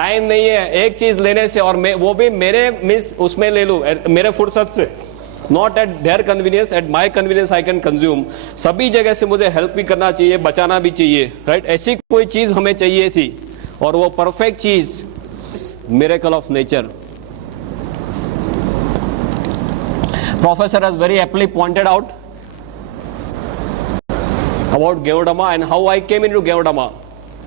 Time नहीं है एक चीज लेने से, और वो भी मेरे मिस उसमें ले लूं, मेरे फुर्सत से, not at their convenience, at my convenience I can consume. सभी जगह से मुझे हेल्प भी करना चाहिए, बचाना भी चाहिए, राइट? ऐसी कोई चीज हमें चाहिए थी, और वो परफेक्ट चीज miracle of nature. Professor has very aptly pointed out about Geodama and how I came into Geodama.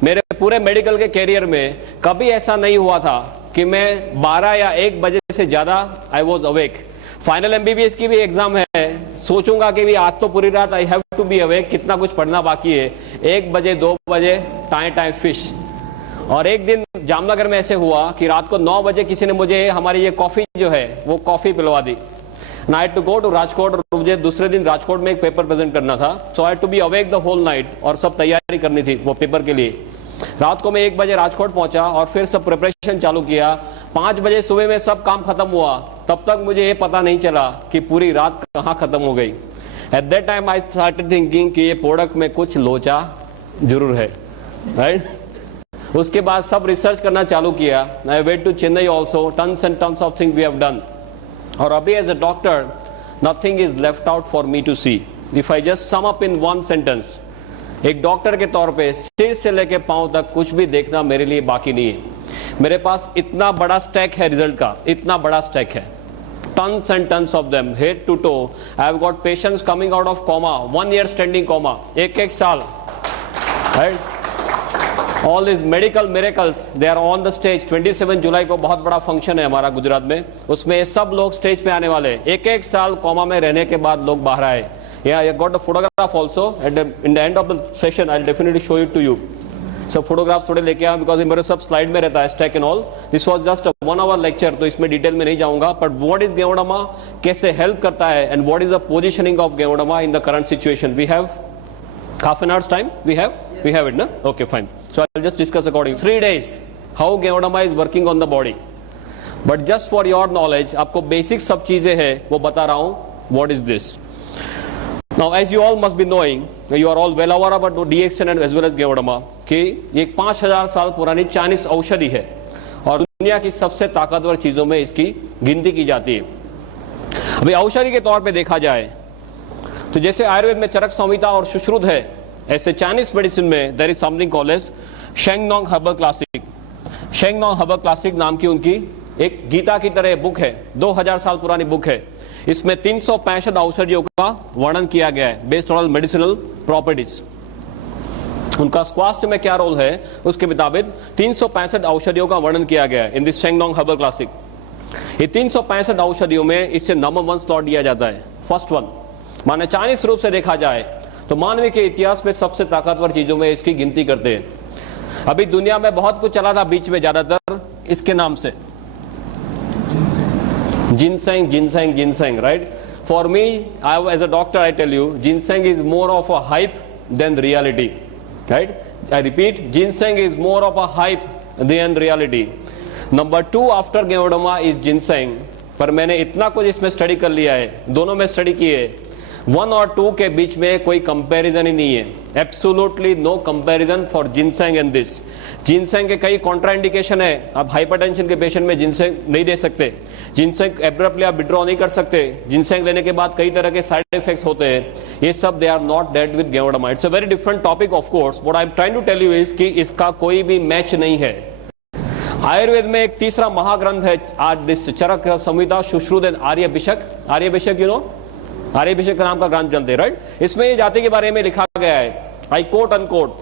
मेरे पूरे मेडिकल के कैरियर में कभी ऐसा नहीं हुआ था कि मैं 12 या 1 बजे से ज्यादा I was awake. Final MBBS की भी एग्जाम है, सोचूंगा कि भी आज तो पूरी रात I have to be awake, कितना कुछ पढ़ना बाकी है, 1 बजे 2 बजे टाइम फिश। और एक दिन जामनगर में ऐसे हुआ कि रात को 9 बजे किसी ने मुझे हमारी ये कॉफी जो है वो कॉफी पिलवा दी। And I had to go to Rajkot, और मुझे दूसरे दिन राजकोट में एक पेपर प्रेजेंट करना था, so I had to be awake the whole night, और सब तैयारी करनी थी वो पेपर के लिए। रात को मैं 1 बजे राजकोट पहुंचा और फिर सब प्रिपरेशन चालू किया। 5 बजे सुबह में सब काम खत्म हुआ, तब तक मुझे ये पता नहीं चला कि पूरी रात कहाँ खत्म हो गई। At that time I started thinking कि ये प्रोडक्ट में कुछ लोचा जरूर है, राइट? उसके बाद सब रिसर्च करना चालू किया। I went to Chennai also, tons and tons of thing we have done. और अभी as a doctor nothing is left out for me to see. If I just sum up in 1 sentence, एक doctor के तौर पे सिर से लेके पांव तक कुछ भी देखना मेरे लिए बाकी नहीं है। मेरे पास इतना बड़ा स्टैक है रिजल्ट का, इतना बड़ा स्टैक है, tons and tons of them, head to toe. I have got patients coming out of coma, 1 year standing coma, एक साल, right? All these medical miracles, they are on the stage. 27 जुलाई को बहुत बड़ा function है हमारा गुजरात में, उसमें सब लोग स्टेज पे आने वाले हैं। एक साल कोमा में रहने के बाद लोग बाहर आए। Yeah, I got the photograph also. In the end of the session, I'll definitely show it to you. सब फोटोग्राफ थोड़े लेके आया, बिकॉज मेरे सब स्लाइड में रहता है stack and all. This was just 1 hour lecture, तो इसमें डिटेल में नहीं जाऊंगा। बट व्हाट इज गेओडामा, कैसे हेल्प करता है, and what is the positioning of ganoderma in the current situation. We have half an hour's time. We have it, no? Okay, fine. So I'll just discuss according 3 days how Geodama is working on the body. But just for your knowledge, आपको basic सब चीजें हैं वो बता रहा हूँ। What is this? Now, as you all must be knowing, you are all well aware about DXN and as well as Geodama, कि ये 5000 साल पुरानी चाइनीज औषधि है और दुनिया की सबसे ताकतवर चीजों में इसकी गिनती की जाती है। अभी औषधि के तौर पे देखा जाए तो जैसे आयुर्वेद में चरक संहिता और सुश्रुत है, ऐसे चाइनीज मेडिसिन में there is something called as Shennong herbal classic. Shennong herbal classic नाम की उनकी एक गीता की तरह बुक है, 2000 साल पुरानी बुक है। इसमें 365 औषधियों का वर्णन किया गया है बेस्ड ऑन मेडिसिनल प्रॉपर्टीज। उनका स्वास्थ्य में क्या रोल है उसके मुताबिक 365 औषधियों का वर्णन किया गया है इन दिस शेंगनोंग हर्बल क्लासिक। ये 365 औषधियों में इससे नंबर 1 स्लॉट दिया जाता है, फर्स्ट वन। माने चाइनीज रूप से देखा जाए तो मानव के इतिहास में सबसे ताकतवर चीजों में इसकी गिनती करते हैं। अभी दुनिया में बहुत कुछ चला था बीच में, ज्यादातर इसके नाम से ginseng ginseng ginseng, right? For me, I as a doctor I tell you, ginseng is more of a hype than reality, right? I repeat, ginseng is more of a hype than reality. Number 2 after ganoderma is ginseng. पर मैंने इतना कुछ इसमें study कर लिया है, दोनों में स्टडी किए, 1 और 2 के बीच में कोई कंपैरिजन ही नहीं है। Absolutely no comparison for ginseng and this. Ginseng के कई कॉन्ट्राइंडिकेशन है, आप हाइपरटेंशन के पेशेंट में जिनसेंग नहीं दे सकते, जिनसेंग एब्रप्टली आप विड्रॉ नहीं कर सकते, जिनसेंग लेने के बाद कई तरह के साइड इफेक्ट्स होते हैं, ये सब they are not dead with ganoderma. It's a very different topic of course. What I am trying to tell you is कि इसका कोई भी मैच नहीं है। आयुर्वेद में एक तीसरा महाग्रंथ है आज this Charak Samhita Sushruta and Aryabhishak. Aryabhishak you know, Aryabhishak का नाम का ग्रंथ चलते, राइट? इसमें ये जाति के बारे में लिखा गया है, आई कोट अनकोट,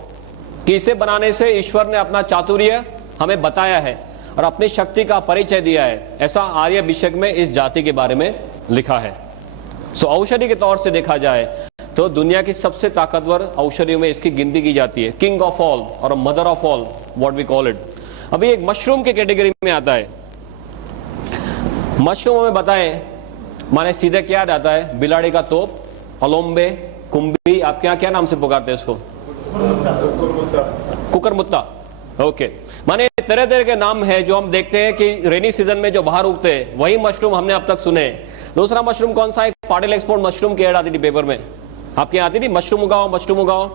कि इसे बनाने से ईश्वर ने अपना चातुर्य हमें बताया है और अपनी शक्ति का परिचय दिया है। ऐसा आर्यभिषक में इस जाति के बारे में लिखा है। सो औषधि के तौर से देखा जाए तो दुनिया की सबसे ताकतवर औषधियों में इसकी गिनती की जाती है, किंग ऑफ ऑल और mother of all, what we call it. अभी एक मशरूम के कैटेगरी में आता है। मशरूम में बताएं, माने सीधे क्या याद आता है? बिलाड़ी का तोप, अलोम्बे, कुंभी, आपके यहाँ क्या नाम से पुकारते हैं इसको? कुकरमुत्ता। ओके, माने तरह तरह के नाम है जो हम देखते हैं कि रेनी सीजन में जो बाहर उगते हैं, वही मशरूम हमने अब तक सुने। दूसरा मशरूम कौन सा है? पाटिल एक्सपोर्ट मशरूम की एड आती थी पेपर में, आपके यहाँ आती थी, मशरूम उगाओ,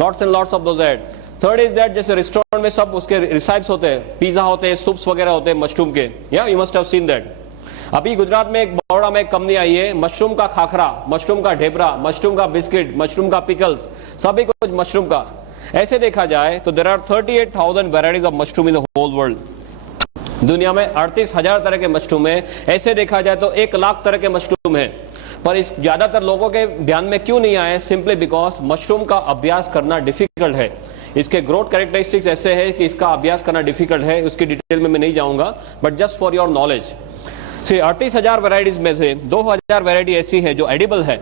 lots and lots of those ad. Third is that जैसे रेस्टोरेंट में सब उसके रिसाइप्स होते हैं, पिज्जा होते हैं, सूप्स वगैरह होते हैं मशरूम के, या you must have seen that. अभी गुजरात में एक बड़ोड़ा में एक कंपनी आई है, मशरूम का खाखरा, मशरूम का ढेबरा, मशरूम का बिस्किट, मशरूम का पिकल्स, सभी कुछ मशरूम का। ऐसे देखा जाए तो there are 38,000 varieties of mushroom in the whole world. दुनिया में 38,000 तरह के मशरूम है। ऐसे देखा जाए तो 1 लाख तरह के मशरूम है, पर इस ज्यादातर लोगों के ध्यान में क्यों नहीं आए? सिंपली बिकॉज मशरूम का अभ्यास करना डिफिकल्ट है। इसके ग्रोथ कैरेक्टरिस्टिक्स ऐसे है कि इसका अभ्यास करना डिफिकल्ट है, उसकी डिटेल में मैं नहीं जाऊंगा, but just for your knowledge. 38,000 varieties में से 2,000 वेराइटी ऐसी है जो एडिबल है,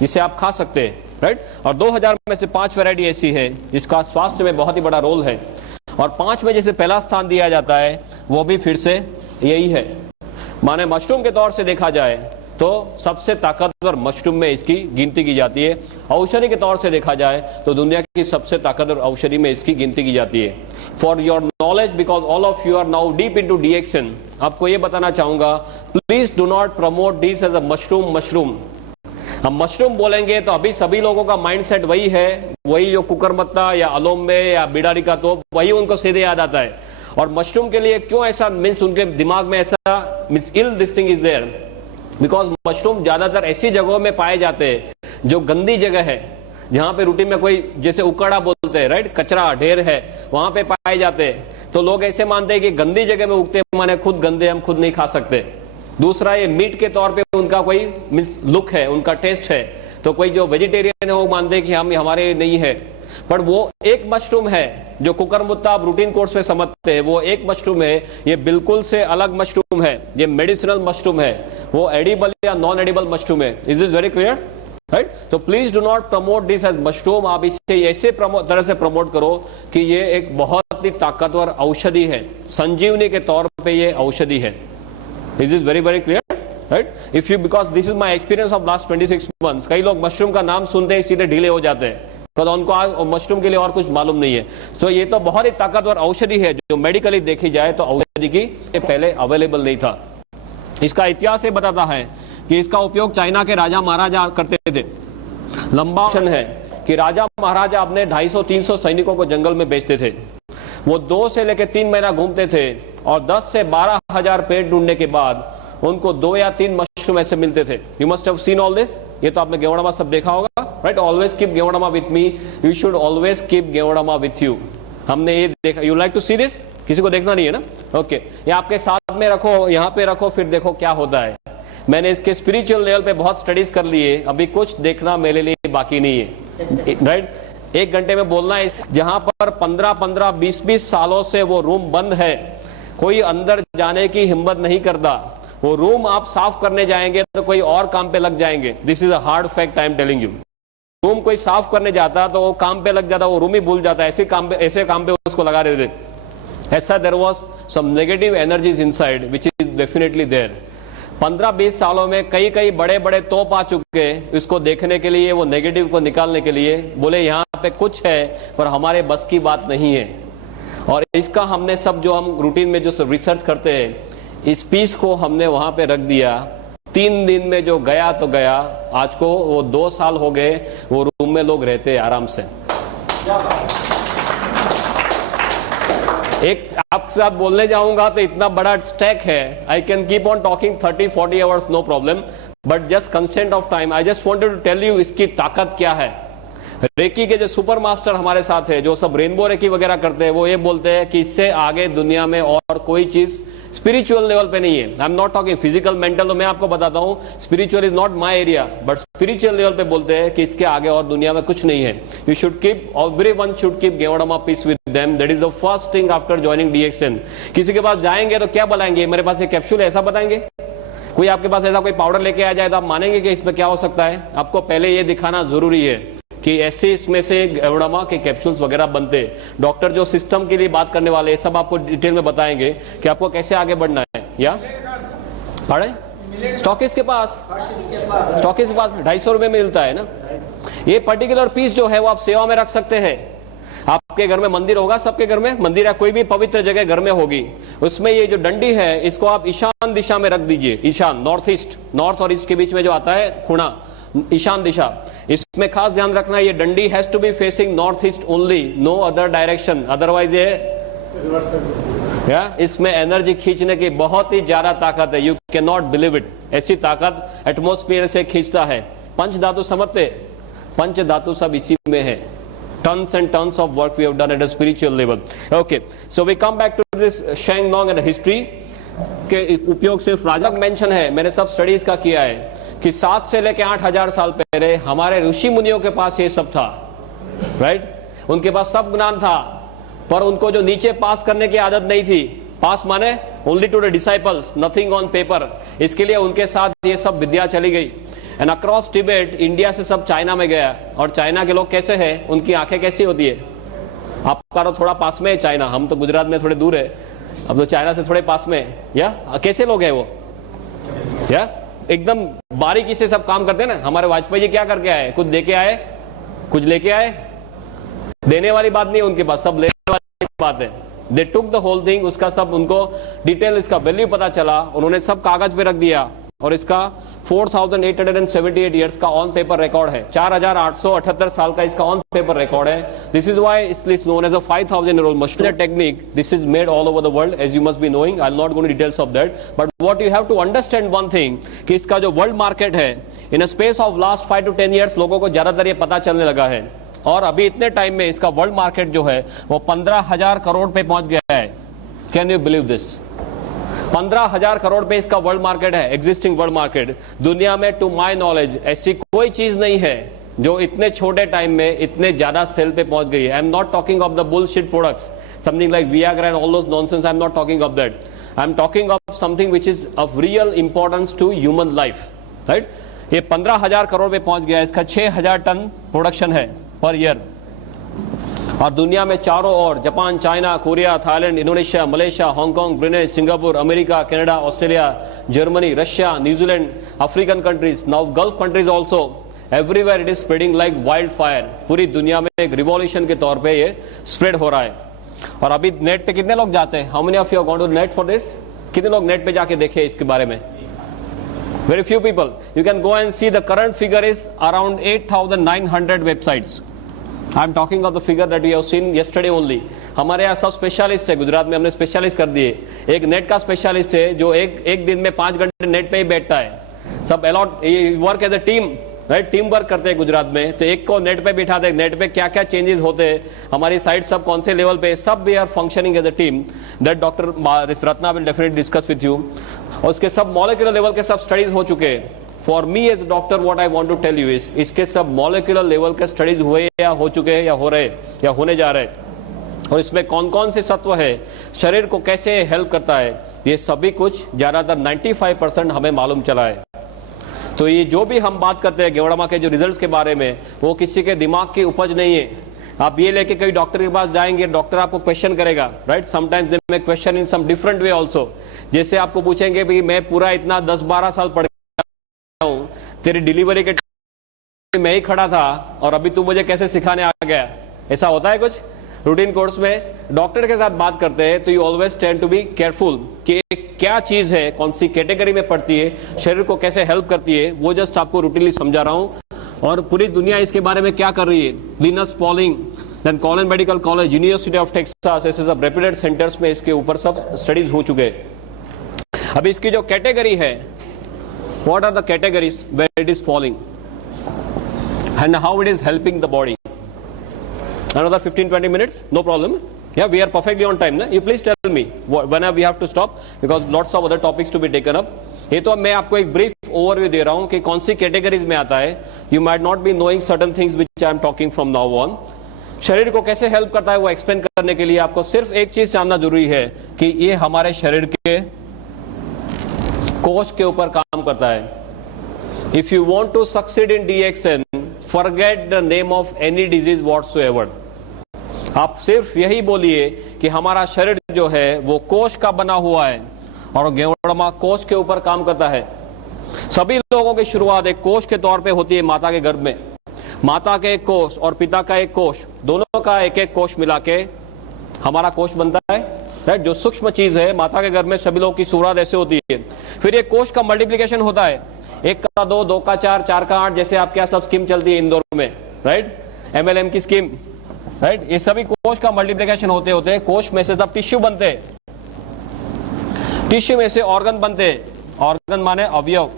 जिसे आप खा सकते हैं, राइट, और 2,000 में से 5 वेराइटी ऐसी है जिसका स्वास्थ्य में बहुत ही बड़ा रोल है, और 5 में जैसे पहला स्थान दिया जाता है वो भी फिर से यही है। माने मशरूम के तौर से देखा जाए तो सबसे ताकतवर मशरूम में इसकी गिनती की जाती है। औषधि के तौर से देखा जाए तो दुनिया की सबसे ताकतवर औषधि में इसकी गिनती की जाती है। For your knowledge, because all of you are now deep into DXN, आपको ये बताना चाहूंगा, please do not promote this as a mushroom. हम मशरूम बोलेंगे तो अभी सभी लोगों का माइंडसेट वही है, वही जो कुकरमत्ता या अलोम्बे या बिडारी का तोप, वही उनको सीधे याद आता है। और मशरूम के लिए क्यों ऐसा मीन्स उनके दिमाग में ऐसा means ill this thing is there, because mushroom ज्यादातर ऐसी जगहों में पाए जाते हैं जो गंदी जगह है, जहां पे रूटीन में कोई जैसे उकड़ा बोलते हैं, राइट, कचरा ढेर है, वहां पे पाए जाते हैं। तो लोग ऐसे मानते हैं कि गंदी जगह में उगते माने खुद गंदे, हम खुद नहीं खा सकते। दूसरा, ये मीट के तौर पे उनका कोई मीन्स लुक है, उनका टेस्ट है, तो कोई जो वेजिटेरियन है वो मानते हैं कि हम हमारे नहीं है। पर वो एक मशरूम है जो कुकरमुत्ता आप रूटीन कोर्स में समझते हैं, वो एक मशरूम है, ये बिल्कुल से अलग मशरूम है, ये मेडिसिनल मशरूम है, वो एडिबल या नॉन एडिबल मशरूम है। Is this very clear, right? तो please do not promote this as mushroom. आप इसे ऐसे तरह से प्रमोट करो कि ये एक बहुत ही ताकतवर औषधि है, संजीवनी के तौर पे ये औषधि है। Is this very very clear, right? If you, because this is my experience of last 26 months, कई लोग मशरूम का नाम सुनते ही सीधे ढीले हो जाते हैं, तो उनको मशरूम के लिए और कुछ मालूम नहीं है। सो ये तो बहुत ही ताकतवर औषधि है, जो मेडिकली देखी जाए तो औषधि की पहले अवेलेबल नहीं था। इसका इतिहास ये बताता है कि इसका उपयोग चाइना के राजा महाराजा करते थे। लंबा ऑप्शन है कि राजा महाराजा अपने 250-300 सैनिकों को जंगल में भेजते थे। वो 2 से लेकर 3 महीना घूमते थे और 10 से 12,000 पेड़ ढूंढने के बाद उनको 2 या 3 मशरूम ऐसे मिलते थे। You must have seen all this. ये तो आपने गेवड़ामा सब देखा होगा, right? Always keep ganoderma with me, you should always keep ganoderma with you. हमने ये देखा। You like to see this? किसी को देखना नहीं है ना? ओके, ये आपके साथ में रखो, यहाँ पे रखो, फिर देखो क्या होता है। मैंने इसके स्पिरिचुअल लेवल पे बहुत स्टडीज कर लिए, अभी कुछ देखना मेरे लिए बाकी नहीं है, राइट? 1 घंटे में बोलना है। जहां पर 15-15, 20-20 सालों से वो रूम बंद है, कोई अंदर जाने की हिम्मत नहीं करता। वो रूम आप साफ करने जाएंगे तो कोई और काम पे लग जाएंगे। This is a hard fact, I am telling you. Room कोई साफ करने जाता तो वो काम पे लग जाता, वो रूम ही भूल जाता, ऐसे काम पे उसको लगा देते। ऐसा there was some negative energies inside which is definitely there. 15-20 सालों में कई कई बड़े बड़े तोप आ चुके इसको देखने के लिए, वो नेगेटिव को निकालने के लिए। बोले यहाँ पे कुछ है पर हमारे बस की बात नहीं है। और इसका हमने सब जो हम रूटीन में जो सब रिसर्च करते हैं, इस पीस को हमने वहां पे रख दिया। 3 दिन में जो गया तो गया। आज को वो 2 साल हो गए, वो रूम में लोग रहते हैं आराम से। एक आपके साथ बोलने जाऊंगा तो इतना बड़ा स्टैक है, I can keep on talking 30-40 hours, no problem, but just constant of time I just wanted to tell you इसकी ताकत क्या है। रेकी के जो सुपर मास्टर हमारे साथ है, जो सब रेनबो रेकी वगैरह करते हैं, वो ये बोलते हैं कि इससे आगे दुनिया में और कोई चीज स्पिरिचुअल लेवल पे नहीं है। I am not talking physical mental, तो मैं आपको बताता हूँ spiritual is not my area, but spiritual level पे बोलते हैं कि इसके आगे और दुनिया में कुछ नहीं है। You should keep, everyone should keep ganoderma piece with them. That is the first thing after joining DXN। किसी के पास जाएंगे तो क्या बताएंगे? मेरे पास एक कैप्सूल है, ऐसा बताएंगे? कोई आपके पास ऐसा कोई पाउडर लेके आ जाए तो आप मानेंगे कि इसमें क्या हो सकता है? आपको पहले ये दिखाना जरूरी है कि ऐसे इसमें से गेवड़ामा के कैप्सूल्स वगैरह बनते। डॉक्टर जो सिस्टम के लिए बात करने वाले हैं, सब आपको डिटेल में बताएंगे कि आपको कैसे आगे बढ़ना है। या पढ़े स्टॉकिस्ट के पास 250 रुपए में मिलता है ना। ये पर्टिकुलर पीस जो है वो आप सेवा में रख सकते हैं। आपके घर में मंदिर होगा, सबके घर में मंदिर या कोई भी पवित्र जगह घर में होगी, उसमें ये जो डंडी है इसको आप ईशान दिशा में रख दीजिए। ईशान, नॉर्थ ईस्ट, नॉर्थ और ईस्ट के बीच में जो आता है खुणा, ईशान दिशा। इसमें खास ध्यान रखना, ये डंडी has to be facing north east only, no other direction, otherwise ये इसमें एनर्जी खींचने की बहुत ही ज्यादा ताकत है, you can not believe it. ऐसी ताकत एटमॉस्फेयर से खींचता है। पंच धातु समझते, पंच धातु सब इसी में है। Tons and tons of work we have done at a spiritual level. Okay, so we come back to this Shang Nong and history के उपयोग सिर्फ राजा मेंशन है। मैंने सब स्टडीज का किया है कि 7 से लेकर 8,000 साल पहले हमारे ऋषि मुनियों के पास ये सब था, राइट? उनके पास सब ज्ञान था, पर उनको जो नीचे पास करने की आदत नहीं थी। पास माने only to the disciples, nothing on paper. इसके लिए उनके साथ ये सब विद्या चली गई। एंड अक्रॉस टिबेट, इंडिया से सब चाइना में गया। और चाइना के लोग कैसे हैं, उनकी आंखें कैसी होती है? आपका तो थोड़ा पास में है चाइना, हम तो गुजरात में थोड़े दूर है, अब तो चाइना से थोड़े पास में है। या कैसे लोग हैं वो? या एकदम बारीकी से सब काम करते हैं ना। हमारे वाजपेयी जी क्या करके आए? कुछ दे के आए, कुछ लेके आए? देने वाली बात नहीं है उनके पास, सब लेने वाली बात है। दे टुक द होल थिंग, उसका सब उनको डिटेल, इसका वैल्यू पता चला, उन्होंने सब कागज पे रख दिया। और इसका 4,878 ईयर्स का ऑन पेपर रिकॉर्ड है। 4,878 साल का इसका ऑन पेपर रिकॉर्ड है। This is why it is known as a 5,000-year-old machine technique. This is made all over the world, as you must be knowing. I'll not go into details of that, but what you have to understand one thing, कि इसका जो world market है, in a space of last 5 to 10 years लोगों को ज्यादातर ये पता चलने लगा है। और अभी इतने टाइम में इसका वर्ल्ड मार्केट जो है वो 15,000 करोड़ पे पहुंच गया है। Can you believe this? 15,000 crore पे इसका वर्ल्ड मार्केट है, एग्जिस्टिंग वर्ल्ड मार्केट। दुनिया में टू माय नॉलेज ऐसी कोई चीज नहीं है जो इतने छोटे टाइम में इतने ज्यादा सेल पे पहुंच गई है। I am not talking of the bullshit products, something like Viagra and all those nonsense. I am not talking of that. I am talking of something which is of real importance to human life, right? ये 15,000 करोड़ पे पहुंच गया है। इसका 6,000 ton production है per year. और दुनिया में चारों ओर Japan, China, Korea, Thailand, Indonesia, Malaysia, Hong Kong, Brunei, Singapore, America, Canada, Australia, Germany, Russia, New Zealand, African countries, now Gulf countries also, everywhere it is spreading like wild fire. पूरी दुनिया में एक रिवॉल्यूशन के तौर पे ये स्प्रेड हो रहा है। और अभी नेट पे कितने लोग जाते हैं? How many of you are going to net for this? कितने लोग नेट पे जाके देखे इसके बारे में? Very few people. You can go and see the current figure is around 8,900 websites. I am talking of the figure that we have seen yesterday only. हमारे यहाँ सब स्पेशलिस्ट है, गुजरात में हमने स्पेशलिस्ट कर दिए। एक नेट का स्पेशलिस्ट है जो एक दिन में 5 घंटे नेट पे ही बैठता है। सब a lot work as a team, right? Team work करते हैं गुजरात में। तो एक को नेट पे बिठा दे, नेट पे क्या क्या चेंजेस होते हैं, हमारी साइट सब कौन से लेवल पे, सब we are functioning as a team. That doctor Ratna will definitely discuss with you. और उसके सब मॉलिक्यूलर लेवल के सब स्टडीज हो चुके हैं। For me as doctor what I want to tell you is, इसके सब मॉलिक्यूलर लेवल के स्टडीज हुए या हो चुके हैं या हो रहे या होने जा रहे हैं। और इसमें कौन कौन से तत्व है, शरीर को कैसे हेल्प करता है, ये सभी कुछ ज्यादातर 95% हमें मालूम चला है। तो ये जो भी हम बात करते हैं गेवड़ामा के जो रिजल्ट्स के बारे में, वो किसी के दिमाग की उपज नहीं है। आप ये लेके कई डॉक्टर के पास जाएंगे, डॉक्टर आपको क्वेश्चन करेगा, right? Sometimes they may question in some different way also. जैसे आपको पूछेंगे भाई मैं पूरा इतना 10-12 साल पढ़ गया हूं, तेरी डिलीवरी के मैं ही खड़ा था और अभी तू मुझे कैसे सिखाने आ गया? ऐसा होता है कुछ रूटीन कोर्स में? डॉक्टर के साथ बात करते हैं तो you always tend to be careful कि क्या चीज है, कौन सी कैटेगरी में पड़ती है, शरीर को कैसे हेल्प करती है, वो जस्ट आपको रूटीनली समझा रहा हूं। और पूरी दुनिया इसके बारे में क्या कर रही है। लिनस पॉलिंग, देन कॉलन medical college, university of Texas, ऐसे सब रेप्यूटेड सेंटर्स में इसके ऊपर सब स्टडीज हो चुके हैं। अब इसकी जो कैटेगरी है, what are the categories where it is falling and how it is helping the body. Another 15-20 minutes, no problem. Yeah, we are perfectly on time. You please tell me whenever we have to stop because lots of other topics to be taken up. ये तो मैं आपको एक brief overview दे रहा हूँ कि कौन सी categories में आता है। You might not be knowing certain things which I am talking from now on. शरीर को कैसे हेल्प करता है वो एक्सप्लेन करने के लिए आपको सिर्फ एक चीज जानना जरूरी है कि ये हमारे शरीर के कोश के ऊपर काम करता है। If you want to succeed in DXN, forget the name of any disease whatsoever. आप सिर्फ यही बोलिए कि हमारा शरीर जो है वो कोश का बना हुआ है और गेवड़मा कोश के ऊपर काम करता है। सभी लोगों की शुरुआत एक कोश के तौर पे होती है माता के गर्भ में। माता के एक कोश और पिता का एक कोश, दोनों का एक एक कोश मिला के हमारा कोश बनता है, राइट? जो सूक्ष्म चीज है माता के गर्भ में सभी लोगों की शुरुआत ऐसे होती है। फिर ये कोश का मल्टीप्लिकेशन होता है। 1 का 2, 2 का 4, 4 का 8, जैसे आपके यहाँ सब स्कीम चलती है इंदौर में, राइट, MLM की स्कीम, राइट, ये सभी कोश का मल्टीप्लिकेशन होते होते कोश में से सब टिश्यू बनते हैं, टिश्यू में से ऑर्गन बनते हैं, ऑर्गन माने अवयव,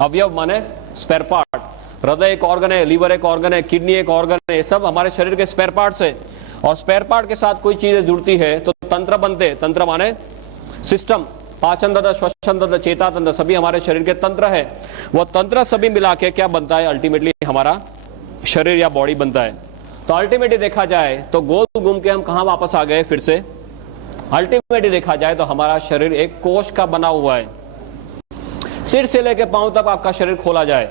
अवयव माने स्पेयर पार्ट, हृदय एक ऑर्गन है, लीवर एक ऑर्गन है, किडनी एक ऑर्गन है, ये सब हमारे शरीर के स्पेयर पार्ट्स है। और स्पेयर पार्ट के साथ कोई चीजें जुड़ती है तो तंत्र बनते हैं, तंत्र माने सिस्टम, पाचन तंत्र, श्वसन तंत्र, चेता तंत्र, सभी हमारे शरीर के तंत्र है। वो तंत्र सभी मिला के क्या बनता है, अल्टीमेटली हमारा शरीर या बॉडी बनता है। तो अल्टीमेटली देखा जाए तो गोल घूम के हम कहां वापस आ गए फिर से, अल्टीमेटली देखा जाए तो हमारा शरीर एक कोश का बना हुआ है। सिर से लेकर पांव तक आपका शरीर खोला जाए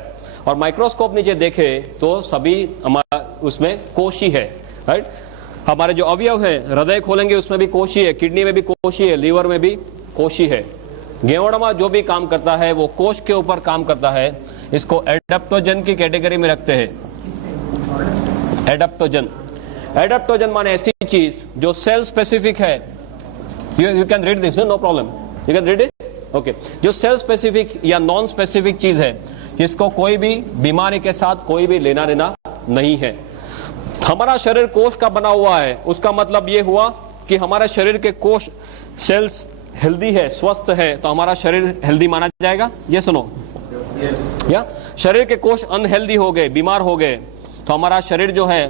और माइक्रोस्कोप नीचे देखे तो सभी हमारा उसमें कोश ही है, राइट। हमारे जो अवयव है, हृदय खोलेंगे उसमें भी कोश ही है, किडनी में भी कोश ही है, लीवर में भी कोश ही है। गेवड़मा जो भी काम करता है वो कोश के ऊपर काम करता है। इसको एडेप्टोजन की कैटेगरी में रखते हैं। एडेप्टोजन, एडेप्टोजन माने ऐसी चीज जो सेल स्पेसिफिक है। You can read this, no problem, you can read it, okay. जो सेल स्पेसिफिक या नॉन स्पेसिफिक चीज है जिसको कोई भी बीमारी के साथ कोई भी लेना देना नहीं है। हमारा शरीर कोश का बना हुआ है, उसका मतलब यह हुआ कि हमारे शरीर के कोश सेल्स हेल्दी है, स्वस्थ है, तो हमारा शरीर हेल्दी माना जाएगा। ये सुनो, या शरीर के कोश अनहेल्दी हो गए, बीमार हो गए, तो हमारा शरीर जो है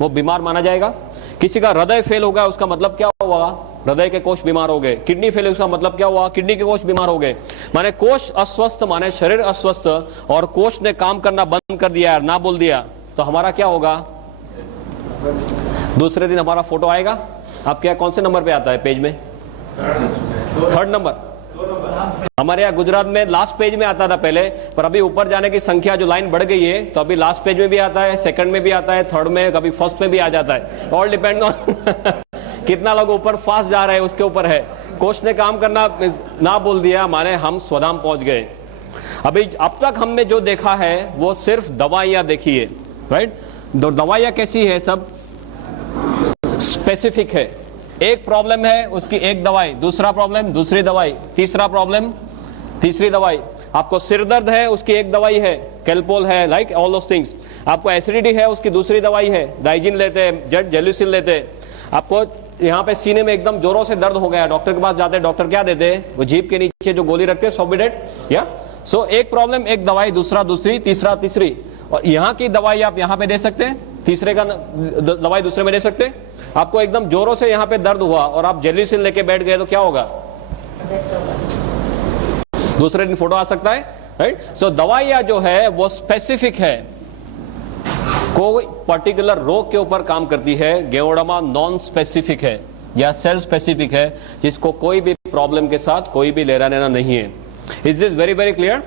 वो बीमार माना जाएगा। किसी का हृदय फेल हो गया, उसका मतलब क्या हुआ, हृदय के कोश बीमार हो गए। किडनी फेल, उसका मतलब क्या हुआ, किडनी के कोश बीमार हो गए। माने कोश अस्वस्थ माने शरीर अस्वस्थ, और कोश ने काम करना बंद कर दिया, ना बोल दिया, तो हमारा क्या होगा, दूसरे दिन हमारा फोटो आएगा। आपके यहाँ कौन से नंबर पे आता है पेज में, 3rd नंबर। हमारे यहाँ गुजरात में लास्ट पेज में आता था पहले, पर अभी ऊपर जाने की संख्या जो लाइन बढ़ गई है, तो अभी लास्ट पेज में भी आता है, 2nd में भी आता है, 3rd में, कभी 1st में भी आ जाता है। ऑल डिपेंड ऑन कितना लोग ऊपर फास्ट जा रहे हैं उसके ऊपर है। कोच ने काम करना ना बोल दिया माने हम स्वधाम पहुंच गए। अभी अब तक हमने जो देखा है वो सिर्फ दवाइयां देखी है, राइट। दवाइयां कैसी है, सब स्पेसिफिक है। एक प्रॉब्लम है उसकी एक दवाई, दूसरा प्रॉब्लम दूसरी दवाई, तीसरा प्रॉब्लम तीसरी दवाई। आपको सिर दर्द है उसकी एक दवाई है, कैल्पोल है, लाइक ऑल दोस थिंग्स। आपको एसिडिटी है उसकी दूसरी दवाई है, डाइजिन लेते हैं, जेट जेल्यूसिल लेते हैं। आपको यहाँ पे सीने में एकदम जोरों से दर्द हो गया, डॉक्टर के पास जाते हैं, डॉक्टर क्या देते हैं, वो जीभ के नीचे जो गोली रखते हैं, सॉबिडेट, या सो एक प्रॉब्लम एक दवाई, दूसरा दूसरी, तीसरा तीसरी। और यहाँ की दवाई आप यहाँ पे दे सकते हैं, तीसरे का दवाई दूसरे में दे सकते हैं। आपको एकदम जोरों से यहाँ पे दर्द हुआ और आप जेल्यूसिल लेके बैठ गए तो क्या होगा, दूसरे दिन फोटो आ सकता है, राइट। सो दवाइयां जो है वो स्पेसिफिक है, कोई पर्टिकुलर रोग के ऊपर काम करती है। गेवड़मा नॉन स्पेसिफिक है या सेल स्पेसिफिक है, जिसको कोई भी प्रॉब्लम के साथ कोई भी लेना देना नहीं है। Is this very very clear?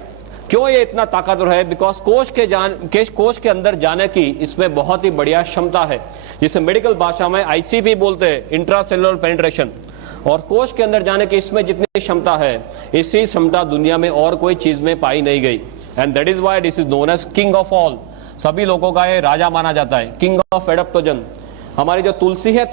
क्यों ये इतना ताकतवर है? बिकॉज कोश के अंदर जाने की इसमें बहुत ही बढ़िया क्षमता है, जिसे मेडिकल भाषा में ICP बोलते हैं, इंट्रासेलुलर पेनिट्रेशन। और कोश के अंदर जाने की इसमें जितनी क्षमता है, इसी क्षमता दुनिया में और कोई चीज में पाई नहीं गई। And that is why this is known as king of all. सभी लोगों का ये राजा माना जाता है, किंग ऑफ एडेप्टोजन। हमारी जो तुलसी है,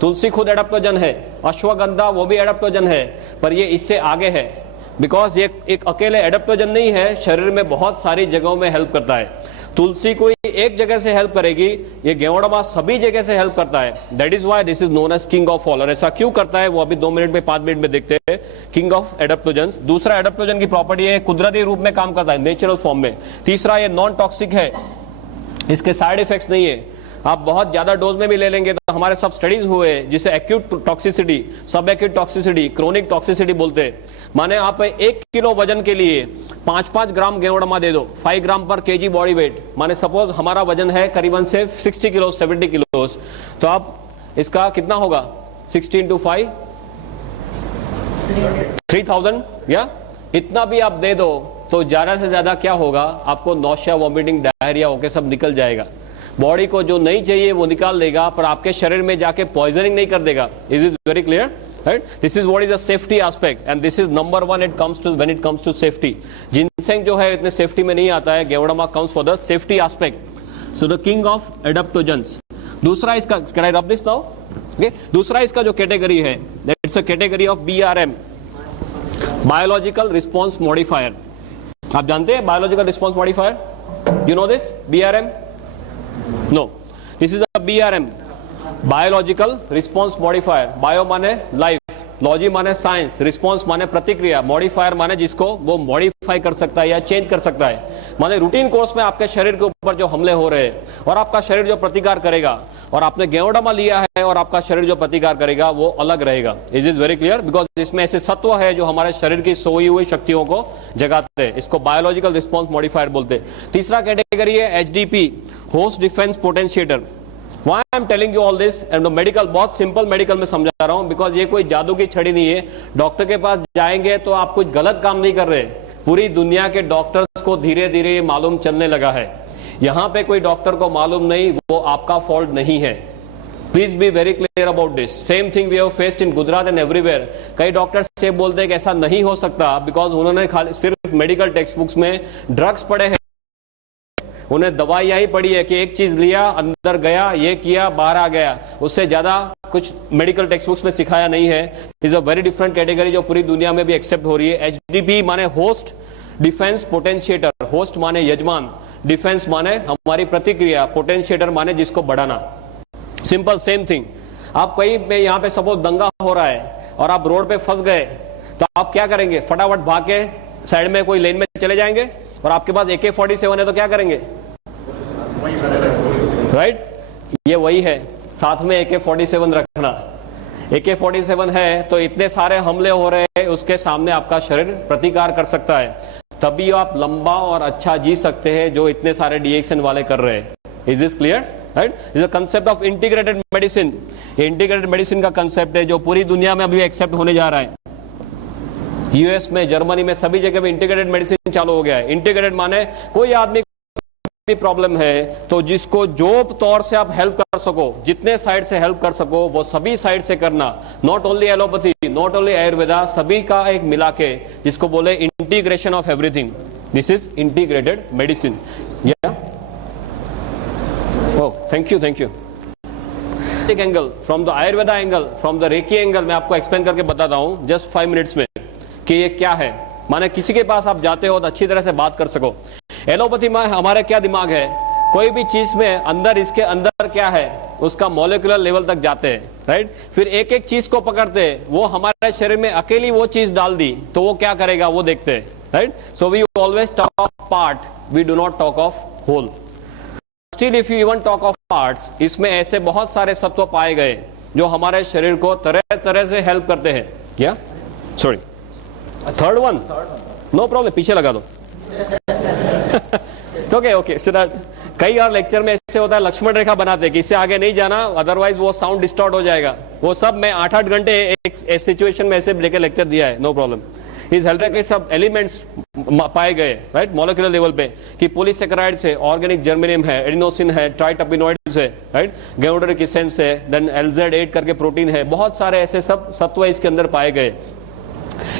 तुलसी खुद एडेप्टोजन है। अश्वगंधा वो भी एडेप्टोजन है, पर ये इससे आगे है। बिकॉज ये एक अकेले एडेप्टोजन नहीं है, शरीर में बहुत सारी जगहों में हेल्प करता है। तुलसी कोई एक जगह से हेल्प करेगी, ये गेवड़मा सभी जगह से हेल्प करता है। That is why this is known as king of all. और ऐसा क्यों करता है वो अभी 2 मिनट में 5 मिनट में देखते हैं। King of adaptogen. दूसरा, एडेप्टोजन की प्रॉपर्टी है कुदरती रूप में काम करता है, नेचुरल फॉर्म में। तीसरा, ये नॉन टॉक्सिक है, इसके साइड इफेक्ट्स नहीं है। आप बहुत ज्यादा डोज में भी ले लेंगे तो हमारे सब स्टडीज हुए, जिसे एक्यूट टॉक्सिसिटी, सब एक्यूट टॉक्सिसिटी, क्रोनिक टॉक्सिसिटी बोलते हैं। माने आप 1 किलो वजन के लिए 5-5 ग्राम गेवड़मा दे दो, 5 ग्राम पर केजी बॉडी वेट। माने सपोज हमारा वजन है करीबन से 60 किलो 70 किलो, तो आप इसका कितना होगा, 60 × 5 3000, या इतना भी आप दे दो तो ज्यादा से ज्यादा क्या होगा, आपको नौशिया, वॉमिटिंग, डायरिया होके सब निकल जाएगा। बॉडी को जो नहीं चाहिए वो निकाल देगा, पर आपके शरीर में जाके पॉइजनिंग नहीं कर देगा। Is is very clear? Right? This is what is the safety aspect, and this is number 1 when it comes to safety. Ginseng जो है इतने सेफ्टी में नहीं आता है, गेवड़मा comes for the safety aspect. So the king of adaptogens. दूसरा इसका, can I rub this now? Okay? दूसरा इसका जो कैटेगरी है, that's a category of BRM, biological response modifier. आप जानते हैं biological response modifier? You know this BRM? No, this is a BRM, biological response modifier. Bio माने life, logy माने science, response माने प्रतिक्रिया, मॉडिफायर माने जिसको वो मॉडिफाई कर सकता है या चेंज कर सकता है। माने रूटीन कोर्स में आपके शरीर के ऊपर जो हमले हो रहे हैं और आपका शरीर जो प्रतिकार करेगा, और आपने गेवोडामा लिया है और आपका शरीर जो प्रतिकार करेगा वो अलग रहेगा। Is is very clear? Because इसमें ऐसे सत्व है जो हमारे शरीर की सोई हुई शक्तियों को जगाते हैं। इसको बायोलॉजिकल रिस्पॉन्स मॉडिफायर बोलते हैं। तीसरा कैटेगरी है HDP, host defence potentiator. Why I am telling you all this? and medical, बहुत सिंपल मेडिकल में समझा रहा हूं, बिकॉज ये कोई जादू की छड़ी नहीं है। डॉक्टर के पास जाएंगे तो आप कुछ गलत काम नहीं कर रहे। पूरी दुनिया के डॉक्टर्स को धीरे धीरे मालूम चलने लगा है। यहां पे कोई डॉक्टर को मालूम नहीं, वो आपका फॉल्ट नहीं है। Please be very clear about this. Same thing we have faced in Gujarat and everywhere. कई डॉक्टर्स से बोलते हैं कि ऐसा नहीं हो सकता, बिकॉज उन्होंने खाली सिर्फ मेडिकल टेक्स्ट बुक्स में ड्रग्स पढ़े हैं, उन्हें दवाइयां ही पड़ी है कि एक चीज लिया, अंदर गया, ये किया, बाहर आ गया। उससे ज्यादा कुछ मेडिकल टेक्स्ट बुक्स में सिखाया नहीं है। Is a very different category जो पूरी दुनिया में भी एक्सेप्ट हो रही है। HDP माने होस्ट डिफेंस पोटेंशिएटर। होस्ट माने यजमान, डिफेंस माने हमारी प्रतिक्रिया, पोटेंशिएटर माने जिसको बढ़ाना। Simple same thing. आप कहीं पे यहाँ पे सपोज दंगा हो रहा है और आप रोड पे फंस गए, तो आप क्या करेंगे? फटाफट भाग के साइड में कोई लेन में चले जाएंगे, और आपके पास AK-47 है तो क्या करेंगे? राइट? ये वही है, साथ में AK-47 रखना। AK-47 है तो इतने सारे हमले हो रहे हैं, उसके सामने आपका शरीर प्रतिकार कर सकता है। तभी आप लंबा और अच्छा जी सकते हैं जो इतने सारे DXN वाले कर रहे हैं। Is this clear? Right? Is the concept of integrated medicine. ये इंटीग्रेटेड मेडिसिन का कंसेप्ट है जो पूरी दुनिया में अभी एक्सेप्ट होने जा रहा है। US में, जर्मनी में, सभी जगह में इंटीग्रेटेड मेडिसिन चालू हो गया है। इंटीग्रेटेड माने कोई आदमी भी प्रॉब्लम है तो जिसको जो तौर से आप हेल्प कर सको, जितने साइड से हेल्प कर सको वो सभी साइड से करना। Not only allopathy, not only Ayurveda, सभी का एक मिला के, जिसको बोले integration of everything. This is integrated medicine. या oh, thank you, thank you. एक angle, from the Ayurveda angle, from the reiki angle, मैं आपको एक्सप्लेन करके बताता हूं जस्ट 5 मिनट्स में कि ये क्या है। माने किसी के पास आप जाते हो तो अच्छी तरह से बात कर सको। एलोपैथी में हमारा क्या दिमाग है, कोई भी चीज में अंदर, इसके अंदर क्या है उसका मॉलिक्यूलर लेवल तक जाते हैं। राइट? फिर एक एक चीज को पकड़ते हैं, वो हमारे शरीर में अकेली वो चीज डाल दी तो वो क्या करेगा वो देखते हैं। Right? So we always talk of part, we do not talk of whole. Still if you even talk of parts, इसमें ऐसे बहुत सारे सत्व पाए गए जो हमारे शरीर को तरह तरह से हेल्प करते हैं। या sorry, third one, no problem, पीछे लगा दो। ओके ओके, सो कई और लेक्चर में ऐसे होता है, लक्ष्मण रेखा बनाते हैं कि इससे आगे नहीं जाना, अदरवाइज वो साउंड डिस्टॉर्ट हो जाएगा। वो सब मैं 8-8 घंटे एक सिचुएशन में ऐसे लेकर लेक्चर दिया है, नो प्रॉब्लम। इस हेल्थ के सब एलिमेंट्स पाए गए, राइट, मॉलिक्यूलर लेवल पे, कि पॉलीसेकेराइड्स है, ऑर्गेनिक जर्मेनियम है, एडिनोसिन है, ट्राइटर्पिनोइड्स है, राइट, गेओडरिक एसेंस है, देन LZ8 करके प्रोटीन है, बहुत सारे ऐसे सब सत्व इसके अंदर पाए गए।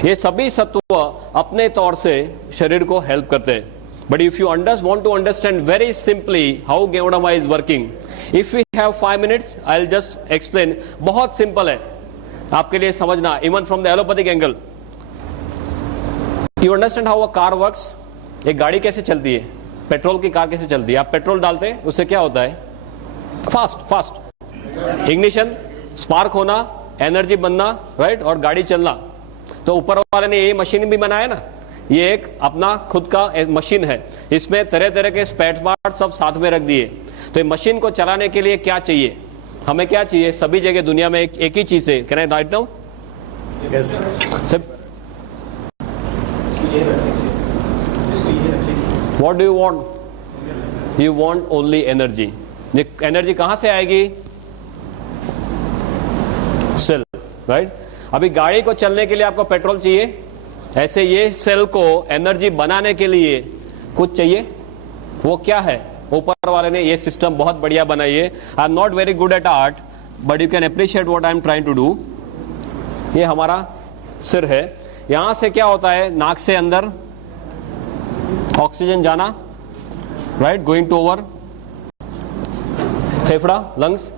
ये सभी सत्व अपने तौर से शरीर को हेल्प करते हैं। But if you want to understand very simply how Geodama is working, if we have 5 minutes, I'll just explain. बहुत simple है आपके लिए समझना, even from the allopathic angle. You understand how a car works? एक गाड़ी कैसे चलती है, पेट्रोल की कार कैसे चलती है? आप पेट्रोल डालते हैं, उससे क्या होता है? फास्ट इग्निशन, स्पार्क होना, एनर्जी बनना, राइट, और गाड़ी चलना। तो ऊपर वाले ने ये मशीन भी बनाया ना, ये एक अपना खुद का एक मशीन है, इसमें तरह तरह के स्पेयर पार्ट सब साथ में रख दिए। तो ये मशीन को चलाने के लिए क्या चाहिए, हमें क्या चाहिए? सभी जगह दुनिया में एक ही चीज है। Can I write now? What do you want? You want only energy. Energy कहां से आएगी? Cell, right. अभी गाड़ी को चलने के लिए आपको पेट्रोल चाहिए, ऐसे ये सेल को एनर्जी बनाने के लिए कुछ चाहिए। वो क्या है? ऊपर वाले ने ये सिस्टम बहुत बढ़िया बनाई है। I am not very good at art, but you can appreciate what I am trying to do. ये हमारा सिर है, यहां से क्या होता है, नाक से अंदर ऑक्सीजन जाना, राइट, गोइंग टू ओवर फेफड़ा, लंग्स,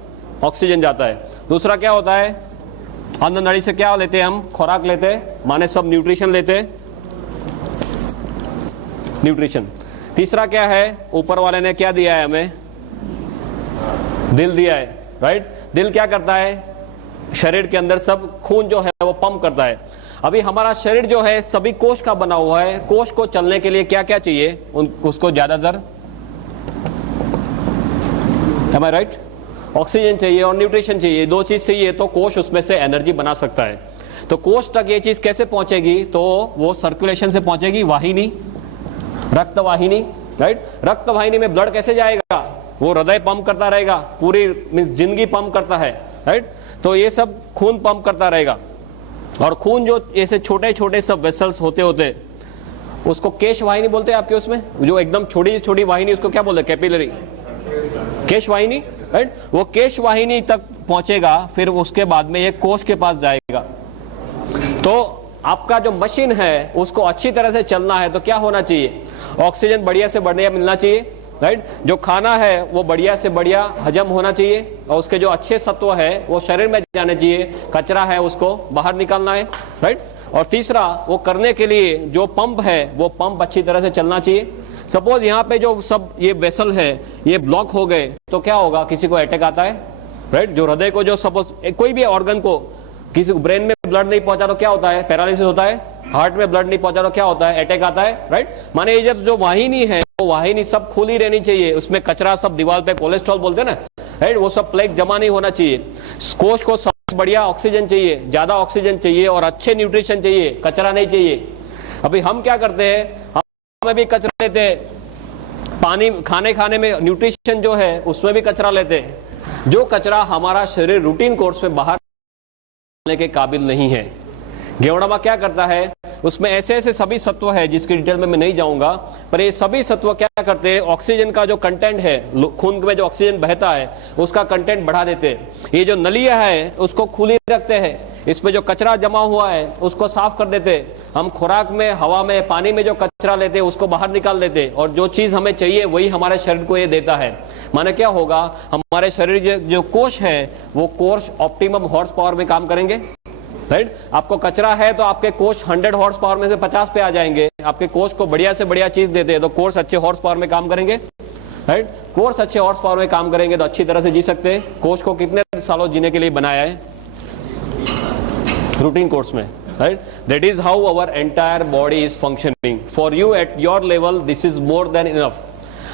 ऑक्सीजन जाता है। दूसरा क्या होता है, अंदर नली से क्या लेते हैं हम? खुराक लेते हैं, माने सब न्यूट्रिशन लेते हैं, न्यूट्रिशन। तीसरा क्या है, ऊपर वाले ने क्या दिया है हमें, दिल दिया है, राइट। दिल क्या करता है, शरीर के अंदर सब खून जो है वो पंप करता है। अभी हमारा शरीर जो है सभी कोष का बना हुआ है, कोष को चलने के लिए क्या क्या चाहिए, उसको ज्यादातर, am I right? ऑक्सीजन चाहिए और न्यूट्रिशन चाहिए, दो चीज चाहिए तो कोष उसमें से एनर्जी बना सकता है। तो कोष तक ये चीज कैसे पहुंचेगी, तो वो सर्कुलेशन से पहुंचेगी, वाहिनी, रक्त वाहिनी, राइट। रक्त वाहिनी में ब्लड कैसे जाएगा, वो हृदय पंप करता रहेगा, पूरी जिंदगी पंप करता है, राइट। तो ये सब खून पंप करता रहेगा, और खून जो ऐसे छोटे छोटे सब वेसल्स होते होते उसको केश वाहिनी बोलते हैं आपके, उसमें जो एकदम छोटी छोटी वाहिनी उसको क्या बोलते हैं, कैपिलरी, केश वाहिनी, राइट। वो केश वाहिनी तक पहुंचेगा, फिर उसके बाद में ये कोष के पास जाएगा। तो आपका जो मशीन है उसको अच्छी तरह से चलना है तो क्या होना चाहिए, ऑक्सीजन बढ़िया से बढ़िया मिलना चाहिए, राइट। जो खाना है वो बढ़िया से बढ़िया हजम होना चाहिए, और उसके जो अच्छे सत्व है वो शरीर में जाने चाहिए, कचरा है उसको बाहर निकालना है, राइट। और तीसरा, वो करने के लिए जो पंप है वो पंप अच्छी तरह से चलना चाहिए। सपोज यहाँ पे जो सब ये वेसल है ये ब्लॉक हो गए तो क्या होगा, किसी को अटैक आता है, राइट। जो हृदय को जो सपोज कोई भी ऑर्गन को, किसी ब्रेन में ब्लड नहीं पहुंचा तो क्या होता है, पैरालिसिस होता है। हार्ट में ब्लड नहीं पहुंचा तो क्या होता है, अटैक आता है, राइट। माने ये जब जो वाहिनी है वो वाहिनी सब खुली रहनी चाहिए, उसमें कचरा सब दीवार पे कोलेस्ट्रॉल बोलते हैं ना, राइट, वो सब प्लेग जमा नहीं होना चाहिए। कोष को सबसे बढ़िया ऑक्सीजन चाहिए, ज्यादा ऑक्सीजन चाहिए और अच्छे न्यूट्रिशन चाहिए, कचरा नहीं चाहिए। अभी हम क्या करते हैं, हम भी कचरा लेते हैं, पानी खाने में न्यूट्रिशन जो है उसमें भी कचरा लेते हैं। जो कचरा हमारा शरीर रूटीन कोर्स में बाहर निकालने के काबिल नहीं है। गेवड़ामा क्या करता है, उसमें ऐसे ऐसे सभी सत्व है जिसकी डिटेल में मैं नहीं जाऊंगा, पर ये सभी सत्व क्या करते हैं, ऑक्सीजन का जो कंटेंट है, खून में जो ऑक्सीजन बहता है उसका कंटेंट बढ़ा देते हैं। ये जो नलियां है उसको खुली रखते हैं, इसमें जो कचरा जमा हुआ है उसको साफ कर देते हैं। हम खुराक में, हवा में, पानी में जो कचरा लेते हैं उसको बाहर निकाल देते हैं, और जो चीज हमें चाहिए वही हमारे शरीर को ये देता है। माने क्या होगा, हमारे शरीर जो कोष है वो कोष ऑप्टिमम हॉर्स पावर में काम करेंगे, राइट। आपको कचरा है तो आपके कोष 100 हॉर्स पावर में से 50 पे आ जाएंगे। आपके कोष को बढ़िया से बढ़िया चीज देते हैं तो कोष अच्छे हॉर्स पावर में काम करेंगे, राइट। कोष अच्छे हॉर्स पावर में काम करेंगे तो अच्छी तरह से जी सकते हैं। कोष को कितने सालों जीने के लिए बनाया है, रूटीन कोर्स में, right. That is how our entire body is functioning. For you at your level this is more than enough.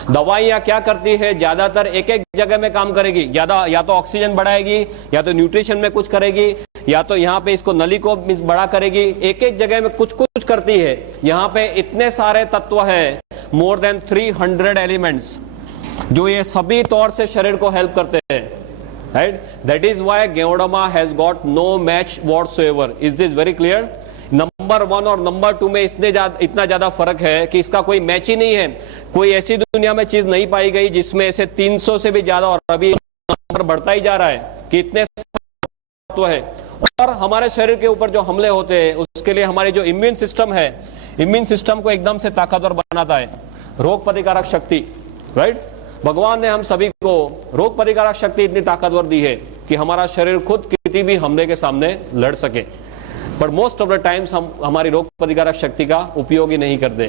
दवाइयां क्या करती है, ज्यादातर एक एक जगह में काम करेगी, ज्यादा या तो ऑक्सीजन बढ़ाएगी, या तो न्यूट्रिशन में कुछ करेगी, या तो यहाँ पे इसको नली को बड़ा करेगी, एक एक जगह में कुछ कुछ करती है। यहाँ पे इतने सारे तत्व है, मोर देन 300 एलिमेंट्स, जो ये सभी तौर से शरीर को हेल्प करते हैं, right. That is why Ganoderma has got no match whatsoever. Is this very clear? Number 1 और नंबर 2 में इतना ज्यादा फर्क है कि इसका कोई मैच ही नहीं है। कोई ऐसी दुनिया में चीज नहीं पाई गई जिसमें ऐसे 300 से भी ज्यादा, और अभी नंबर बढ़ता ही जा रहा है कि इतने तत्व है। और हमारे शरीर के ऊपर जो हमले होते हैं उसके लिए हमारी जो इम्यून सिस्टम है, इम्यून सिस्टम को एकदम से ताकतवर बनाता है, रोग प्रतिकारक शक्ति, राइट। भगवान ने हम सभी को रोग प्रतिकारक शक्ति इतनी ताकतवर दी है कि हमारा शरीर खुद किसी भी हमले के सामने लड़ सके। पर मोस्ट ऑफ द टाइम्स हम हमारी रोग प्रतिकारक शक्ति का उपयोग ही नहीं करते।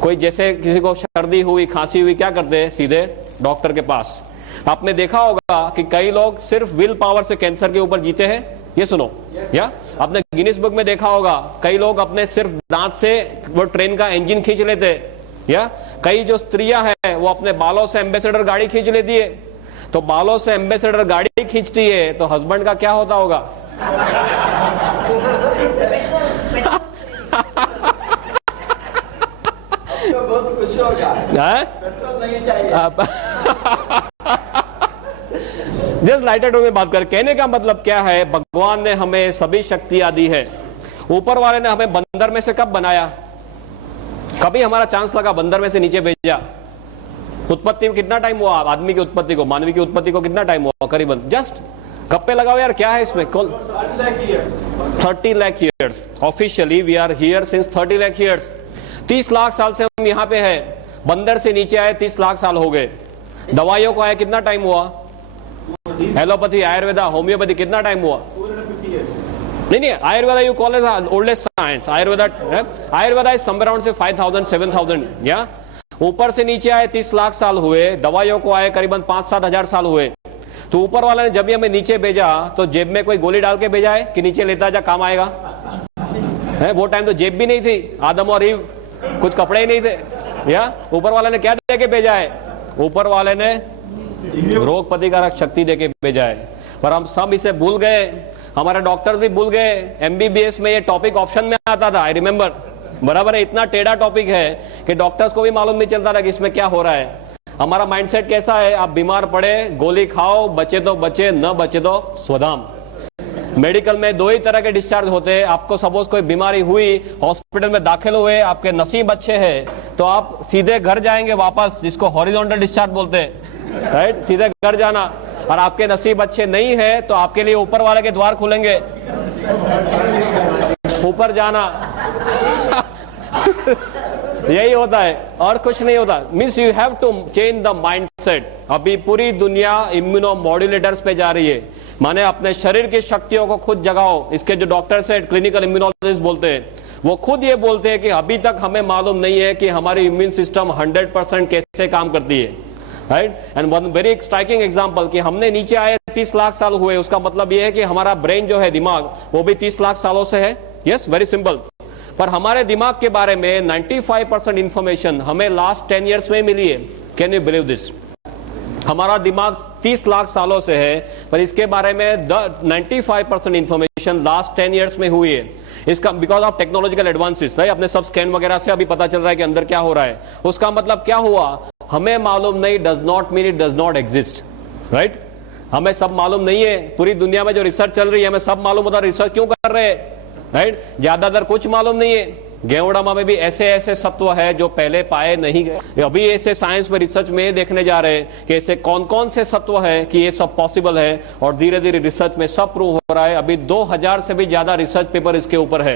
कोई जैसे किसी को सर्दी हुई, खांसी हुई, क्या करते हैं, सीधे डॉक्टर के पास। आपने देखा होगा कि कई लोग सिर्फ विल पावर से कैंसर के ऊपर जीते हैं, ये सुनो, या आपने गिनीज बुक में देखा होगा कई लोग अपने सिर्फ दांत से वो ट्रेन का इंजन खींच लेते, या कई जो स्त्रियां हैं वो अपने बालों से एम्बेसडर गाड़ी खींच लेती है। तो बालों से एम्बेसडर गाड़ी खींचती है तो हस्बैंड का क्या होता होगा? बहुत खुश होगा, पेट्रोल नहीं चाहिए। जस्ट लाइटर टू में बात कर, कहने का मतलब क्या है, भगवान ने हमें सभी शक्तियां दी है। ऊपर वाले ने हमें बंदर में से कब बनाया? कभी हमारा चांस लगा बंदर में से नीचे भेजा? उत्पत्ति में कितना टाइम हुआ आदमी की उत्पत्ति को, मानवी की उत्पत्ति को कितना टाइम हुआ? करीबन जस्ट गप्पे लगाओ यार, क्या है इसमें? 30 lakh years. Officially we are here since 30 lakh years. 30 lakh साल से हम यहाँ पे है। बंदर से नीचे आए 30 लाख साल हो गए। दवाइयों को आए कितना टाइम हुआ? एलोपैथी, आयुर्वेदा, होम्योपैथी कितना टाइम हुआ? नहीं, Ayurveda you call as oldest science. Ayurveda is somewhere around say 5,000, 7,000. या ऊपर से नीचे आए 30 लाख साल हुए, दवाइयों को आए करीबन 5-7 हजार साल हुए। तो ऊपर वाला ने जब भी हमें नीचे भेजा तो जेब में कोई गोली डाल के भेजा है कि नीचे लेता जा काम आएगा? है वो टाइम तो जेब भी नहीं थी, आदम और ईव कुछ कपड़े ही नहीं थे। या ऊपर वाले ने क्या दे के भेजा है? ऊपर वाले ने रोग प्रतिकारक शक्ति देके भेजा है। पर हम सब इसे भूल गए, हमारे डॉक्टर्स भी भूल गए। एमबीबीएस में ये टॉपिक ऑप्शन में आता था, आई रिमेम्बर, बराबर है। इतना टेढ़ा टॉपिक है कि डॉक्टर्स को भी मालूम नहीं चलता था कि इसमें क्या हो रहा है। हमारा माइंडसेट कैसा है? आप बीमार पड़े गोली खाओ, बचे तो बचे, न बचे तो स्वधाम। मेडिकल में दो ही तरह के डिस्चार्ज होते हैं। आपको सपोज कोई बीमारी हुई, हॉस्पिटल में दाखिल हुए, आपके नसीब अच्छे हैं तो आप सीधे घर जाएंगे वापस, जिसको हॉरिजॉन्टल डिस्चार्ज बोलते हैं, राइट? सीधे घर जाना। और आपके नसीब अच्छे नहीं है तो आपके लिए ऊपर वाले के द्वार खुलेंगे, ऊपर जाना। यही होता है और कुछ नहीं होता। Means you have to change the mindset. अभी पूरी दुनिया इम्यूनो मॉड्यूलेटर्स पे जा रही है, माने अपने शरीर की शक्तियों को खुद जगाओ। इसके जो डॉक्टर्स है, क्लिनिकल इम्यूनोलॉजिस्ट बोलते हैं, वो खुद ये बोलते हैं कि अभी तक हमें मालूम नहीं है कि हमारी इम्यून सिस्टम 100% कैसे काम करती है, right? And one very striking example कि हमने नीचे आए 30 लाख साल हुए, उसका मतलब ये है कि हमारा ब्रेन जो है, दिमाग, वो भी 30 लाख सालों से है। Yes, very simple. पर हमारे दिमाग के बारे में 95% इंफॉर्मेशन हमें लास्ट 10 ईयर्स में मिली है। Can you believe this? हमारा दिमाग 30 लाख सालों से है, पर इसके बारे में 95% इंफॉर्मेशन लास्ट 10 ईयर्स में हुई है। इसका because of technological advances, right? अपने सब स्कैन वगैरह से अभी पता चल रहा है कि अंदर क्या हो रहा है। उसका मतलब क्या हुआ? हमें मालूम नहीं does not mean it does not exist, right? हमें सब मालूम नहीं है। पूरी दुनिया में जो रिसर्च चल रही है, हमें सब मालूम होता है, रिसर्च क्यों कर रहे हैं, राइट? ज्यादातर कुछ मालूम नहीं है। गेवड़ामा में भी ऐसे ऐसे सत्व है जो पहले पाए नहीं गए। अभी ऐसे साइंस में, रिसर्च में देखने जा रहे हैं कि ऐसे कौन कौन से सत्व है कि ये सब पॉसिबल है, और धीरे धीरे रिसर्च में सब प्रूव हो रहा है। अभी 2000 से भी ज्यादा रिसर्च पेपर इसके ऊपर है,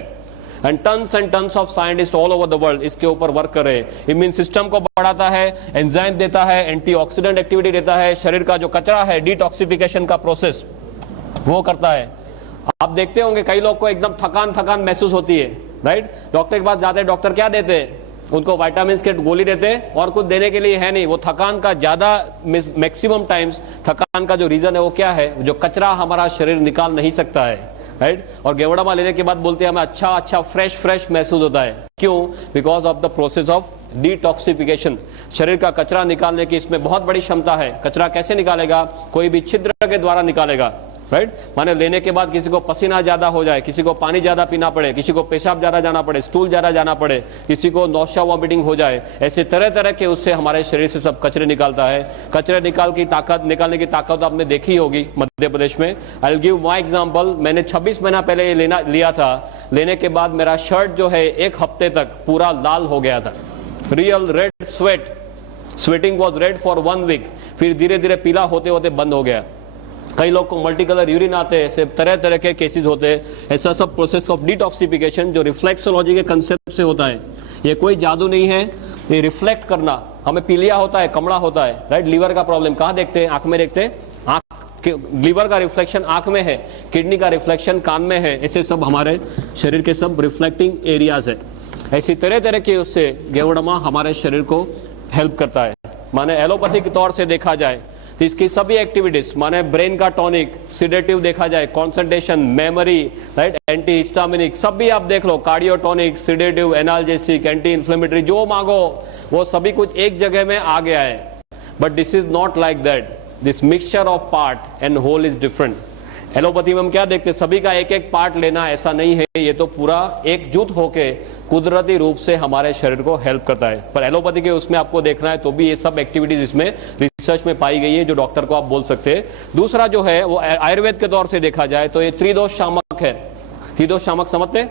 and tons of scientist all over the world इसके ऊपर वर्क कर रहे हैं। इम्यून सिस्टम को बढ़ाता है, एंजाइम देता है, एंटीऑक्सीडेंट एक्टिविटी देता है, शरीर का जो कचरा है, डिटॉक्सिफिकेशन का प्रोसेस वो करता है। आप देखते होंगे कई लोग को एकदम थकान महसूस होती है, राइट? डॉक्टर के पास जाते हैं, डॉक्टर क्या देते हैं? उनको विटामिन के गोली देते हैं और कुछ देने के लिए है नहीं। वो थकान का ज्यादा मैक्सिमम टाइम्स थकान का जो रीजन है वो क्या है? जो कचरा हमारा शरीर निकाल नहीं सकता है, राइट? और गेवड़ामा लेने के बाद बोलते हैं हमें अच्छा फ्रेश महसूस होता है। क्यों? Because of the process of detoxification. शरीर का कचरा निकालने की इसमें बहुत बड़ी क्षमता है। कचरा कैसे निकालेगा? कोई भी छिद्र के द्वारा निकालेगा, राइट? माने लेने के बाद किसी को पसीना ज्यादा हो जाए, किसी को पानी ज्यादा पीना पड़े, किसी को पेशाब ज्यादा जाना पड़े, स्टूल ज्यादा जाना पड़े, किसी को नौशा वॉमिटिंग हो जाए, ऐसे तरह तरह के उससे हमारे शरीर से सब कचरे निकालता है। कचरे निकालने की ताकत आपने देखी होगी मध्य प्रदेश में। I will give my example. मैंने 26 महीना पहले ये लिया था। लेने के बाद मेरा शर्ट जो है 1 हफ्ते तक पूरा लाल हो गया था। Real red sweating was red for 1 week. फिर धीरे धीरे पीला होते होते बंद हो गया। कई लोग को मल्टी कलर यूरिन आते हैं, ऐसे तरह तरह के केसेस होते हैं। ऐसा सब प्रोसेस ऑफ डिटॉक्सिफिकेशन जो रिफ्लेक्सोलॉजी के कंसेप्ट से होता है। ये कोई जादू नहीं है, ये रिफ्लेक्ट करना। हमें पीलिया होता है, कमड़ा होता है, राइट? लीवर का प्रॉब्लम कहाँ देखते हैं? आंख में देखते हैं। आंख, लीवर का रिफ्लेक्शन आंख में है, किडनी का रिफ्लेक्शन कान में है। ऐसे सब हमारे शरीर के सब रिफ्लेक्टिंग एरियाज है। ऐसी तरह तरह के उससे गेवड़ामा हमारे शरीर को हेल्प करता है। माने एलोपैथी के तौर से देखा जाए तो इसकी सभी एक्टिविटीज, माने ब्रेन का टॉनिक, सिडेटिव देखा जाए, concentration, memory, right, anti histaminic, सब भी आप देख लो, cardiotonic, sedative, analgesic, anti inflammatory, जो मांगो वो सभी कुछ एक जगह में आ गया है। But this is not like that. This mixture of part and whole is different. Allopathy में हम क्या देखते हैं? सभी का एक एक पार्ट लेना, ऐसा नहीं है। ये तो पूरा एकजुट होके कुदरती रूप से हमारे शरीर को हेल्प करता है। पर एलोपैथी के उसमें आपको देखना है तो भी ये सब एक्टिविटीज इसमें रिसर्च में पाई गई है, जो डॉक्टर को आप बोल सकते हैं। दूसरा जो है वो आयुर्वेद के तौर से देखा जाए तो ये त्रिदोष शामक है। त्रिदोष शामक समझते हैं,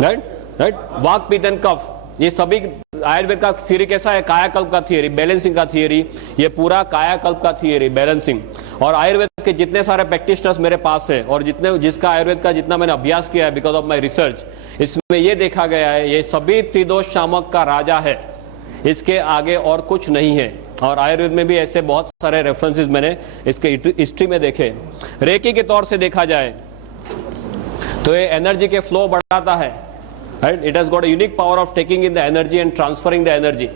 राइट? वाक, पित्त एंड कफ, ये सभी आयुर्वेद का थियरी कैसा है? कायाकल्प का थियरी, बैलेंसिंग का थियरी। ये पूरा कायाकल्प का थियरी, बैलेंसिंग। और आयुर्वेद के जितने सारे प्रैक्टिशनर्स मेरे पास है और जिसका आयुर्वेद का जितना मैंने अभ्यास किया है बिकॉज ऑफ माई रिसर्च, इसमें ये देखा गया है ये सभी त्रिदोष शामक का राजा है। इसके आगे और कुछ नहीं है। और आयुर्वेद में भी ऐसे बहुत सारे रेफरेंसेस मैंने इसके हिस्ट्री में देखे। रेकी के तौर से देखा जाए तो ये एनर्जी के फ्लो बढ़ाता है, right. It has got a unique power of taking in the energy and transferring the energy.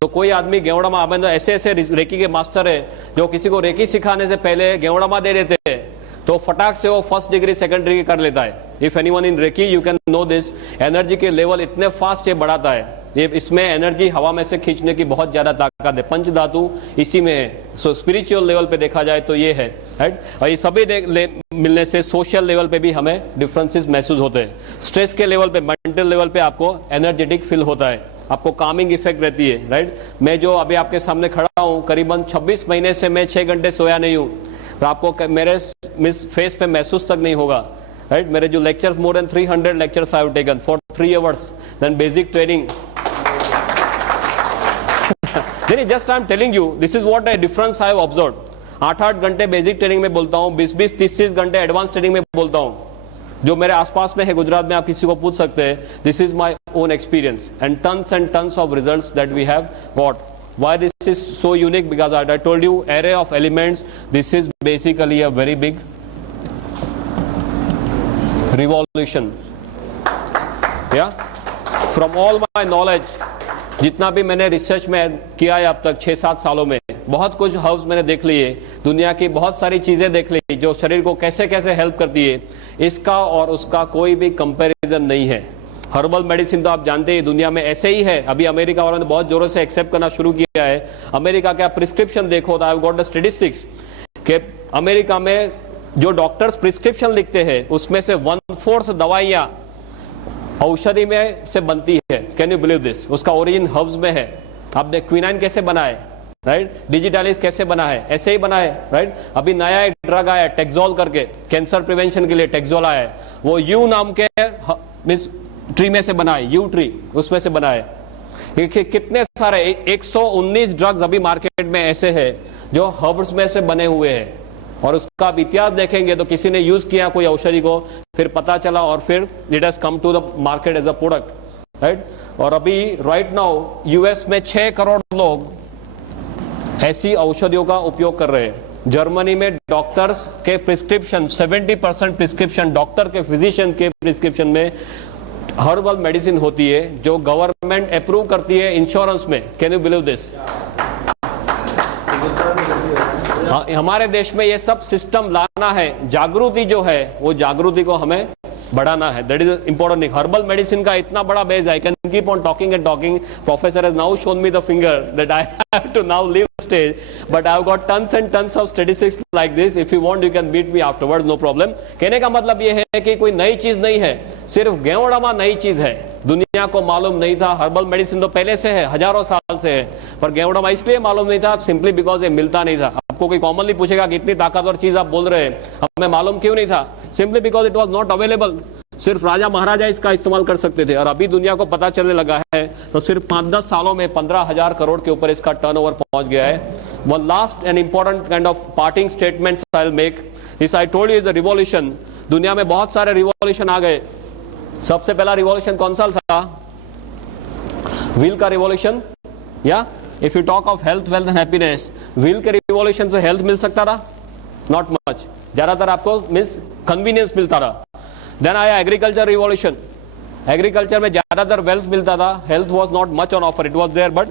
तो कोई आदमी गेवड़ामा, अब ऐसे ऐसे रेकी के मास्टर है जो किसी को रेकी सिखाने से पहले गेवड़ामा दे देते हैं तो फटाक से वो फर्स्ट डिग्री सेकंड डिग्री कर लेता है. If anyone in reiki you can know this. Energy के लेवल इतने फास्ट ये बढ़ाता है. ये इसमें एनर्जी हवा में से खींचने की बहुत ज्यादा ताकत है. पंच धातु इसी में है. सो स्पिरिचुअल लेवल पे देखा जाए तो ये है, राइट. और ये सभी मिलने से सोशल लेवल पे भी हमें डिफरेंसेस महसूस होते हैं. स्ट्रेस के लेवल पे, मेंटल लेवल पे आपको एनर्जेटिक फील होता है, आपको कामिंग इफेक्ट रहती है, राइट. मैं जो अभी आपके सामने खड़ा हूँ, करीबन 26 महीने से मैं 6 घंटे सोया नहीं हूँ. तो आपको मेरे फेस पे महसूस तक नहीं होगा, राइट. मेरे जो lectures, more than 300 lectures I have taken for 3 hours. Then basic training. Just I am telling you this is what a difference I have observed. 8-8 घंटे बेसिक ट्रेनिंग में बोलता हूँ, 20-20, 30-30 घंटे एडवांस ट्रेनिंग में बोलता हूँ. जो मेरे आसपास में है गुजरात में, आप किसी को पूछ सकते हैं. This is my own experience and tons of results that we have got. Why this is so unique? Because I told you, array of elements. This is basically a very big revolution. Yeah. From all my knowledge, जितना भी मैंने research में किया है अब तक 6-7 सालों में, बहुत कुछ हर्ब्स मैंने देख लिए, दुनिया की बहुत सारी चीजें देख ली जो शरीर को कैसे कैसे हेल्प करती है. इसका और उसका कोई भी कंपैरिजन नहीं है. हर्बल मेडिसिन तो आप जानते हैं दुनिया में ऐसे ही है. अभी अमेरिका वालों ने बहुत जोरों से एक्सेप्ट करना शुरू किया है. अमेरिका का प्रिस्क्रिप्शन देखो तो I have got the statistics कि अमेरिका में जो डॉक्टर्स प्रिस्क्रिप्शन लिखते हैं उसमें से 1/4 दवाइयां औषधि में से बनती है. Can you believe this? उसका ओरिजिन हर्ब्स में है. आपने क्विनाइन कैसे बना है, राइट. डिजिटालिस कैसे बना है, ऐसे ही बना है, राइट. अभी नया एक ड्रग आया टेक्सोल करके, कैंसर प्रिवेंशन के लिए टेक्सोल आया है. वो यू नाम के ट्री में से बना है, यू ट्री उसमें से बना है. कितने सारे 119 ड्रग्स अभी मार्केट में ऐसे हैं जो हर्ब्स में से बने हुए हैं. और उसका आप इतिहास देखेंगे तो किसी ने यूज किया कोई औषधि को, फिर पता चला और फिर it has come to the market as a product, right. और अभी राइट नाउ यूएस में 6 करोड़ लोग ऐसी औषधियों का उपयोग कर रहे हैं. जर्मनी में डॉक्टर्स के प्रिस्क्रिप्शन, 70% प्रिस्क्रिप्शन डॉक्टर के, फिजिशियन के प्रिस्क्रिप्शन में हर्बल मेडिसिन होती है जो गवर्नमेंट अप्रूव करती है इंश्योरेंस में. Can you believe this? हमारे देश में ये सब सिस्टम लाना है. जागृति जो है वो जागृति को हमें बढ़ाना है. That is important thing. Herbal medicine का इतना बड़ा बेस है. I can keep on talking and talking. Professor has now shown me the finger that I have to now leave stage, but I have got tons and tons of statistics like this. If you want, you can meet me afterwards, no problem. कहने का मतलब ये है कि कोई नई चीज नहीं है, सिर्फ गेवड़ामा नई चीज है. दुनिया को मालूम नहीं था. हर्बल मेडिसिन तो पहले से है, हजारों साल से है, पर गेवड़ामा इसलिए मालूम नहीं था सिंपली बिकॉज ये मिलता नहीं था. आपको कोई कॉमनली पूछेगा कि इतनी ताकतवर चीज आप बोल रहे हैं, हमें मालूम क्यों नहीं था? Simply because it was not available. सिर्फ राजा महाराजा इसका इस्तेमाल कर सकते थे. और अभी दुनिया को पता चलने लगा है तो सिर्फ 5-10 सालों में 15,000 करोड़ के ऊपर इसका टर्नओवर पहुंच गया है. One last and important kind of parting statements I'll make is I told you is a revolution. दुनिया में बहुत सारे रिवॉल्यूशन आ गए. सबसे पहला रिवॉल्यूशन कौन सा था? व्हील का रिवॉल्यूशन. या if you talk of health, wealth and happiness, wheel के रिवॉल्यूशन से हेल्थ मिल सकता था? Not much. ज्यादातर आपको मीन्स कन्वीनियंस मिलता रहा. देन आया एग्रीकल्चर रिवॉल्यूशन. एग्रीकल्चर में ज्यादातर वेल्थ मिलता था. Health was not much on offer. It was there but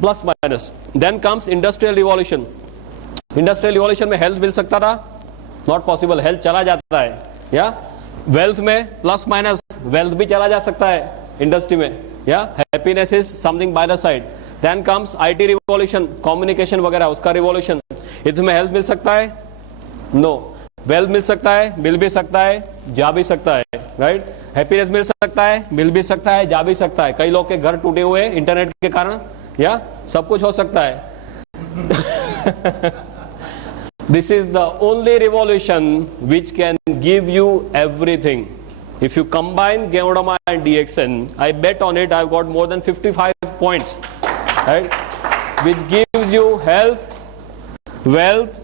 plus minus. Then comes industrial revolution. Industrial revolution में हेल्थ मिल सकता था? Not possible. हेल्थ चला जाता है. या वेल्थ में प्लस माइनस वेल्थ भी चला जा सकता है इंडस्ट्री में. या happiness is something by the side. Then comes IT revolution, communication वगैरह, उसका रिवॉल्यूशन. इसमें हेल्थ मिल सकता है? नो. वेल्थ मिल सकता है, मिल भी सकता है, जा भी सकता है, राइट. हैप्पीनेस मिल सकता है, मिल भी सकता है, जा भी सकता है. कई लोग के घर टूटे हुए इंटरनेट के कारण. या सब कुछ हो सकता है. This is the only revolution which can give you everything. If you combine Geodama and DXN, I bet on it I've got more than 55 points, right? Which gives you health, wealth,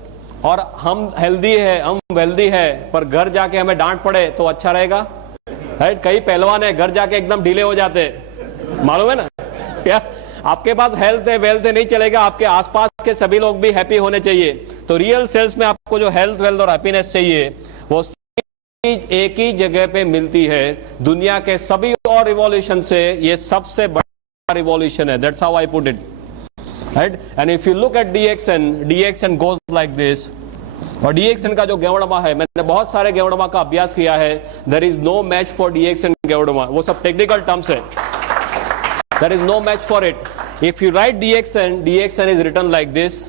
और हम healthy है, हम wealthy है, पर घर जाके हमें डांट पड़े तो अच्छा रहेगा, राइट. कई पहलवान है घर जाके एकदम ढीले हो जाते, मालूम है ना. क्या आपके पास हेल्थ है, वेल्थ है, नहीं चलेगा. आपके आसपास के सभी लोग भी हैप्पी होने चाहिए. तो रियल सेल्स में आपको जो हेल्थ, वेल्थ और हैप्पीनेस चाहिए वो एक ही जगह पे मिलती है। दुनिया के सभी और रिवॉल्यूशन से ये सबसे बड़ा रिवॉल्यूशन है। That's how I put it, right. And if you look at DXN goes like this. और डीएक्सएन का जो गेवड़मा है, मैंने बहुत सारे गेवड़मा का अभ्यास किया है। There is no match for DXN Ganoderma, वो सब टेक्निकल टर्म्स है। There is no match for it. If you write DXN is written like this,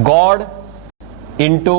god into